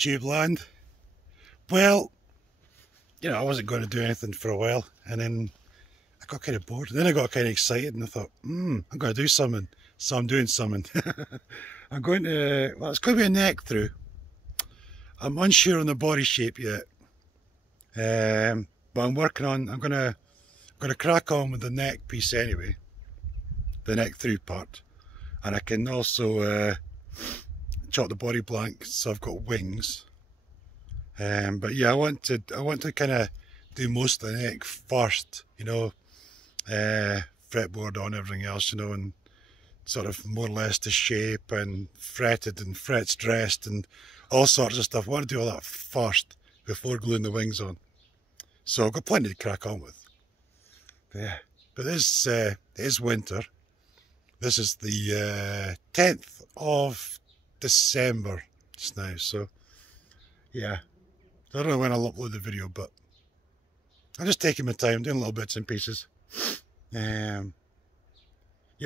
YouTube land. Well, you know, I wasn't going to do anything for a while, and then I got kind of bored. Then I got kind of excited, and I thought, I'm going to do something. So I'm doing something. I'm going to, well, it's going to be a neck through. I'm unsure on the body shape yet, but I'm working on. I'm going to crack on with the neck piece anyway, the neck through part, and I can also chop the body blank so I've got wings. But yeah, I want to kind of do most of the neck first, you know, fretboard on everything else, you know, and sort of more or less to shape and fretted and frets dressed and all sorts of stuff. I want to do all that first before gluing the wings on. So I've got plenty to crack on with. Yeah, but this is winter. This is the 10th of December just now, so yeah. I don't know when I'll upload the video, but I'm just taking my time, doing little bits and pieces. Yeah,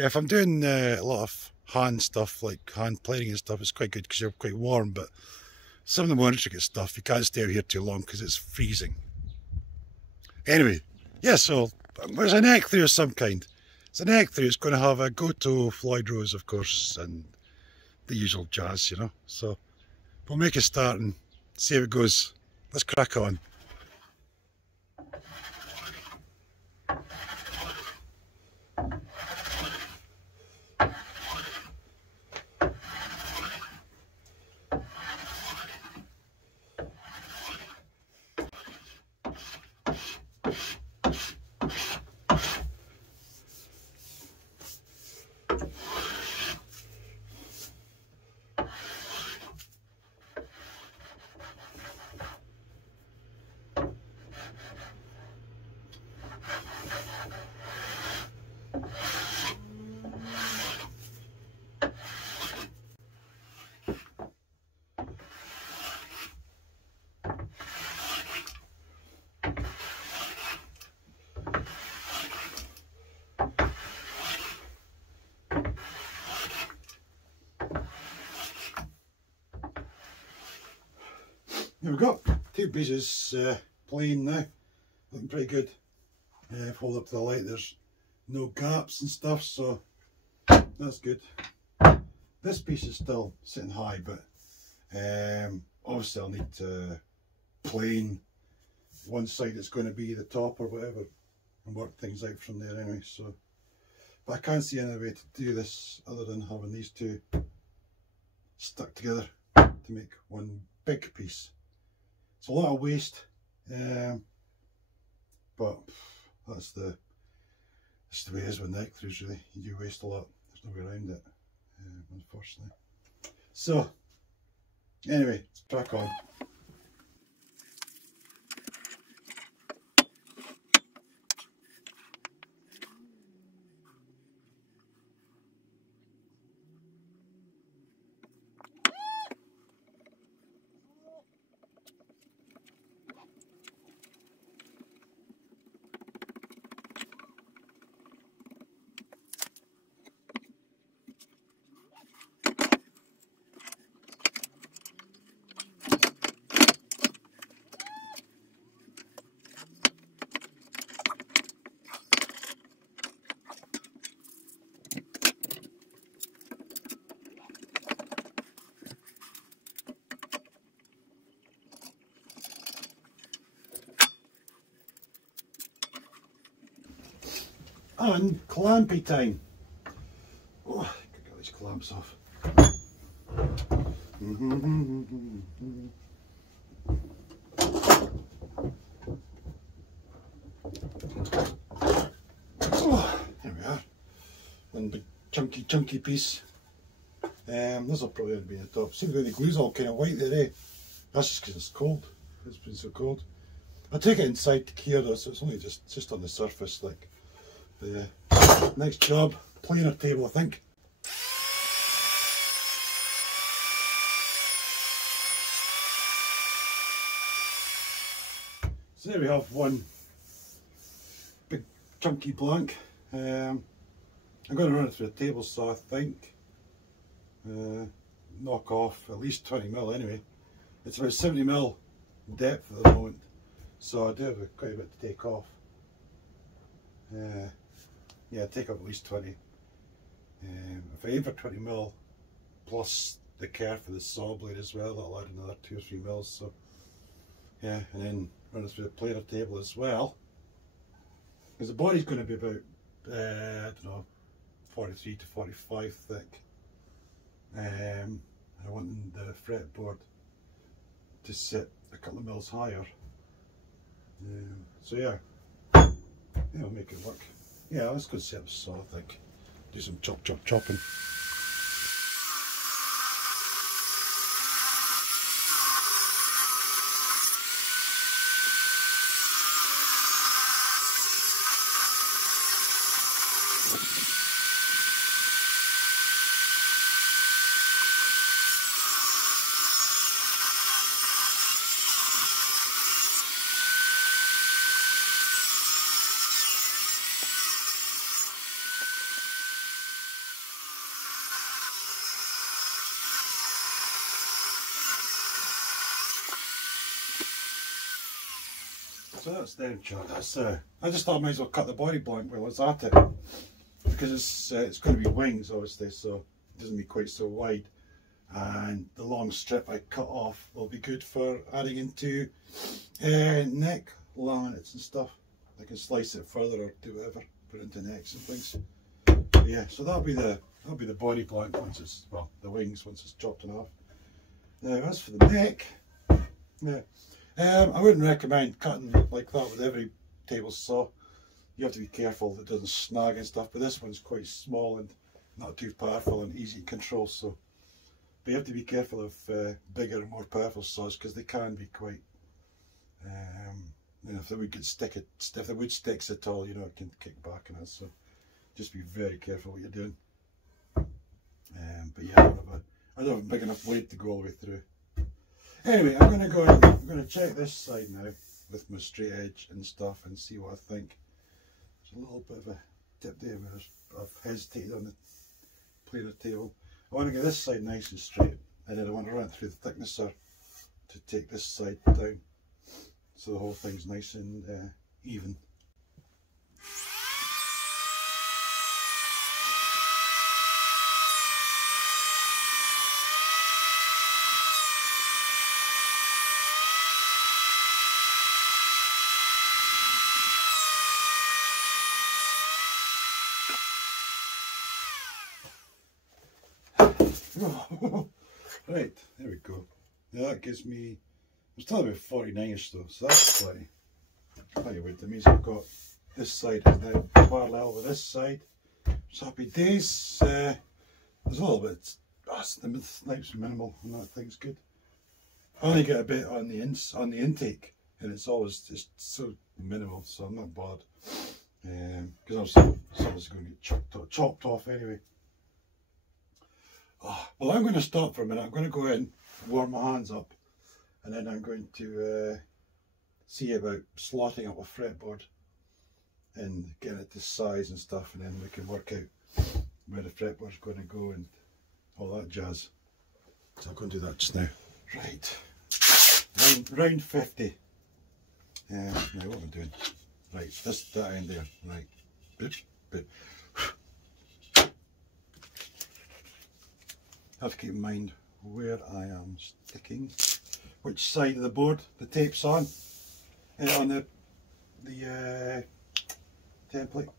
if I'm doing a lot of hand stuff, like hand plating and stuff, it's quite good because you're quite warm, but some of the more intricate stuff, you can't stay out here too long because it's freezing. Anyway, yeah, so there's a neck through of some kind. It's a neck through. It's going to have a Goto Floyd Rose, of course, and the usual jazz, you know. So we'll make a start and see how it goes. Let's crack on. Here we go, two pieces plain now, looking pretty good. If hold up to the light, there's no gaps and stuff, so that's good. This piece is still sitting high, but obviously I'll need to plane one side that's going to be the top or whatever and work things out from there anyway. So, but I can't see any way to do this other than having these two stuck together to make one big piece. It's a lot of waste, but that's the way it is with neck throughs, really. You do waste a lot. There's no way around it, unfortunately. So, anyway, let's crack on. And clampy time. Oh, I could get these clamps off. Oh, there we are. One big chunky piece. This will probably be the top. See the glue's all kind of white there, eh? That's just because it's cold. It's been so cold. I take it inside to cure though, so it's only just on the surface, like. The next job, planer table, I think. So there we have one big chunky blank. I'm going to run it through a table saw, I think. Knock off at least 20mm anyway. It's about 70mm depth at the moment, so I do have quite a bit to take off. Yeah, take up at least 20. If I aim for 20mm plus the kerf for the saw blade as well, that'll add another 2 or 3 mils. So yeah, and then run it through the planer table as well, because the body's going to be about I don't know, 43 to 45 thick. I want the fretboard to sit a couple of mils higher. So yeah, I'll make it work. Yeah, let's go set up a saw, I think. Do some chopping. So that's the chart. That's I just thought I might as well cut the body blank while I was at it, because it's going to be wings obviously, so it doesn't be quite so wide, and the long strip I cut off will be good for adding into neck laminates and stuff. I can slice it further or do whatever, put it into necks and things. But yeah, so that'll be the body blank once it's, well, the wings once it's chopped in half. Now as for the neck, yeah. I wouldn't recommend cutting like that with every table saw. You have to be careful that it doesn't snag and stuff, but this one's quite small and not too powerful and easy to control, so. But you have to be careful of bigger and more powerful saws, because they can be quite, you know, if the wood gets if the wood sticks at all, you know, it can kick back on us, so just be very careful what you're doing. But yeah, I don't have a big enough blade to go all the way through. Anyway, I'm going to check this side now with my straight edge and stuff and see what I think. There's a little bit of a tip there where I've hesitated on the planer table. I want to get this side nice and straight, and then I want to run it through the thicknesser to take this side down, so the whole thing's nice and even. Right, there we go. Now that gives me, I'm still about 49ish though, so that's plenty. Anyway, that means I've got this side is now parallel with this side. So happy days. There's a little bit, the snipe's minimal and that thing's good. I only get a bit on the intake, and it's always just so minimal, so I'm not bothered. Because I'm always going to get chopped off anyway. Oh, well, I'm going to stop for a minute. I'm going to go in, warm my hands up, and then I'm going to see about slotting up a fretboard and getting it to size and stuff, and then we can work out where the fretboard's going to go and all that jazz. So I'll go and do that just now. Right, round 50. Now what am I doing? Right, that end there. Right, boop. Have to keep in mind where I am sticking, which side of the board the tape's on, and on the template.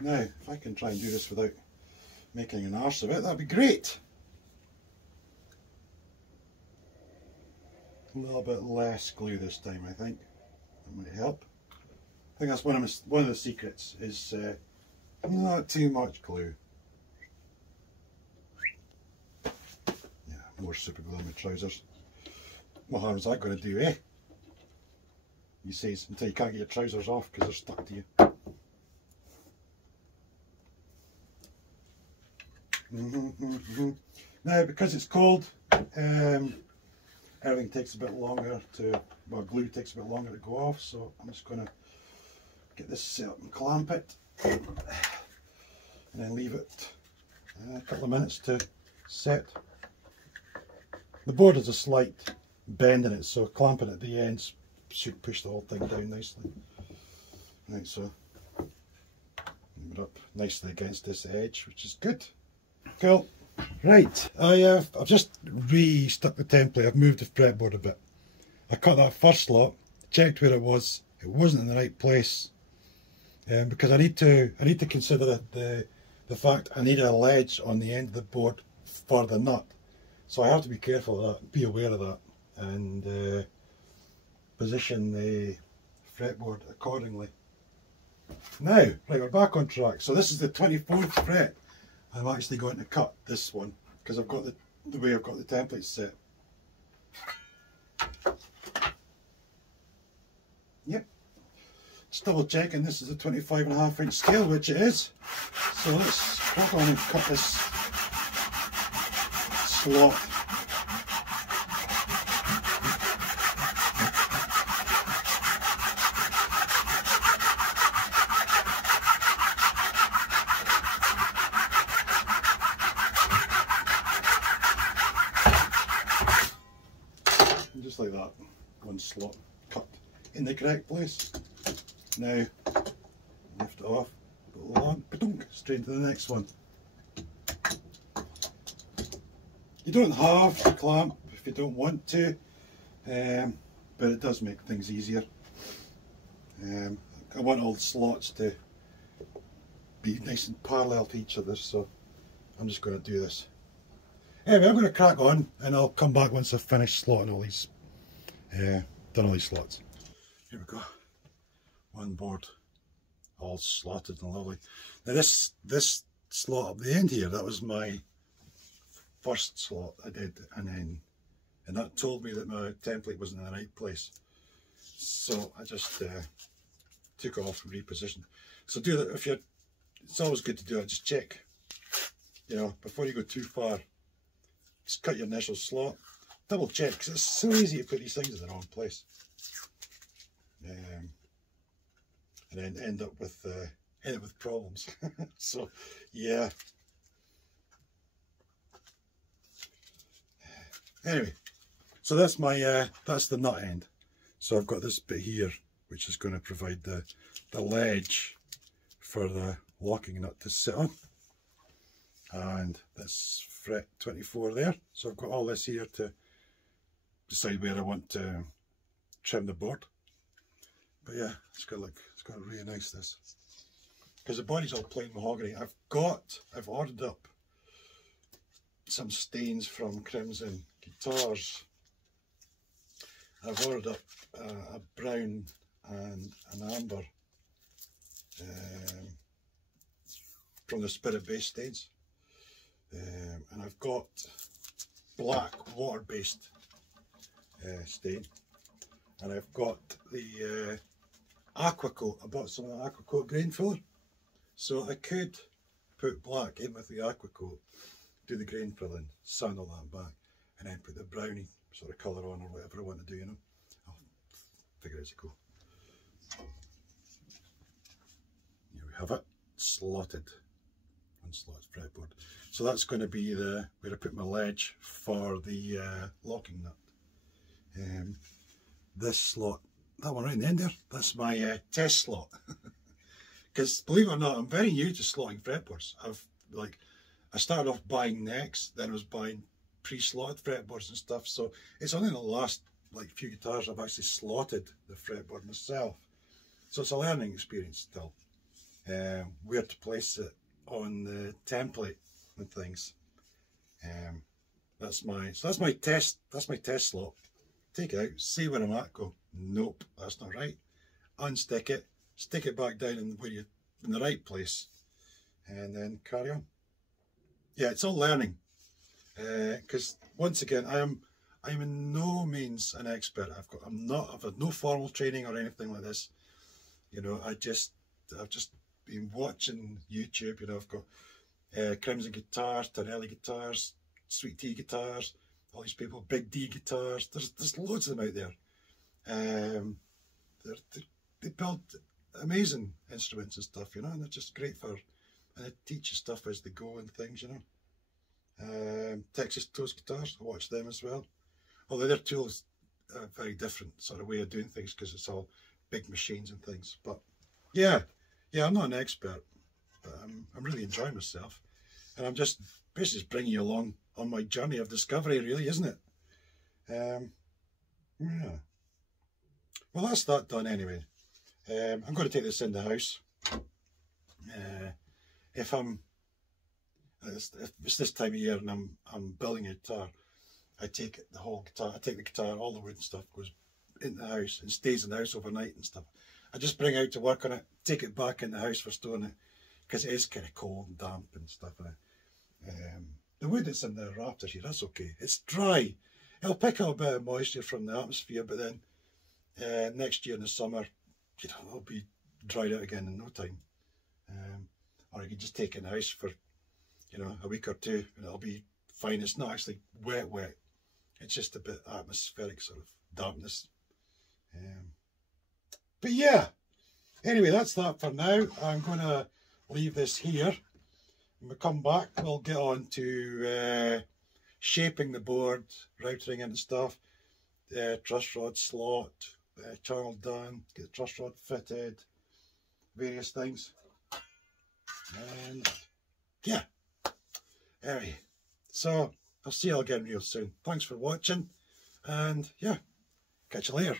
Now, if I can try and do this without making an arse of it, that'd be great. A little bit less glue this time, I think. That might help. I think that's one of the secrets, is not too much glue. More super glue on my trousers. What harm is that going to do, eh? You say until you can't get your trousers off because they're stuck to you. Now, because it's cold, everything takes a bit longer to, well, glue takes a bit longer to go off, so I'm just going to get this set up and clamp it, and then leave it a couple of minutes to set. The board has a slight bend in it, so clamping at the ends should push the whole thing down nicely. Right, so we're up nicely against this edge, which is good. Cool. Right, I've just re-stuck the template. I've moved the fretboard a bit. I cut that first slot, checked where it was. It wasn't in the right place, because I need to consider the fact I need a ledge on the end of the board for the nut. So I have to be careful of that, be aware of that, and position the fretboard accordingly. Now, right, we're back on track. So this is the 24th fret. I'm actually going to cut this one because I've got the way I've got the template set. Yep. Just double checking this is a 25.5 inch scale, which it is. So let's crack on and cut this slot. Just like that, one slot cut in the correct place. Now lift it off, pull on, straight into the next one. You don't have to clamp if you don't want to, but it does make things easier. I want all the slots to be nice and parallel to each other, so I'm just going to do this. Anyway, I'm going to crack on and I'll come back once I've finished slotting all these, done all these slots. Here we go. One board all slotted and lovely. Now this slot up the end here, that was my first slot I did, and that told me that my template wasn't in the right place. So I just took it off and repositioned. So do that if you're, it's always good to do it, just check, you know, before you go too far. Just cut your initial slot, double check, because it's so easy to put these things in the wrong place. And then end up with problems. So yeah. Anyway, so that's my that's the nut end. So I've got this bit here, which is going to provide the ledge for the locking nut to sit on, and that's fret 24 there. So I've got all this here to decide where I want to trim the board. But yeah, it's got really nice, this, because the body's all plain mahogany. I've ordered up some stains from Crimson Guitars. I've ordered up a brown and an amber from the Spirit Based stains, and I've got black water-based stain, and I've got the aqua coat. I bought some of the aqua coat grain filler, so I could put black in with the aqua coat, do the grain filling, sand all that back, and then put the brownie sort of colour on, or whatever I want to do, you know. I'll figure it as I go. Here we have it, slotted, unslotted fretboard. So that's going to be where I put my ledge for the locking nut. This slot, that one right in the end there, that's my test slot. Because believe it or not, I'm very new to slotting fretboards. I started off buying necks, then I was buying pre-slotted fretboards and stuff. So it's only in the last few guitars I've actually slotted the fretboard myself. So it's a learning experience still. Where to place it on the template and things. That's my test slot. Take it out, see where I'm at, go, nope, that's not right. Unstick it, stick it back down in the right place, and then carry on. Yeah, it's all learning. Because once again, I'm in no means an expert. I've had no formal training or anything like this. You know, I've just been watching YouTube. You know, I've got Crimson Guitars, Tonelli Guitars, Sweet Tea Guitars, all these people, Big D Guitars. There's loads of them out there. They build amazing instruments and stuff, you know, and they're just great and they teach you stuff as they go and things, you know. Texas Toast Guitars, I watch them as well. although their tools are a very different sort of way of doing things because it's all big machines and things. But yeah, I'm not an expert, but I'm really enjoying myself, and I'm just basically just bringing you along on my journey of discovery, really, isn't it? Yeah. Well, that's that done anyway. I'm going to take this in the house. If it's this time of year and I'm building a guitar, I take the whole guitar. I take the guitar, all the wood and stuff goes in the house and stays in the house overnight and stuff. I just bring it out to work on it, take it back in the house for storing it, because it is kind of cold and damp and stuff. The wood that's in the rafters here, that's okay. It's dry. It'll pick up a bit of moisture from the atmosphere, but then next year in the summer, you know, it'll be dried out again in no time. Or you can just take it in the house for, you know, a week or two and it'll be fine. It's not actually wet. It's just a bit atmospheric sort of dampness. But yeah, anyway, that's that for now. I'm going to leave this here. When we come back, we'll get on to shaping the board, routering and stuff, truss rod slot, channel done, get the truss rod fitted, various things. And yeah, anyway, so I'll see you all again real soon. Thanks for watching, and yeah, catch you later.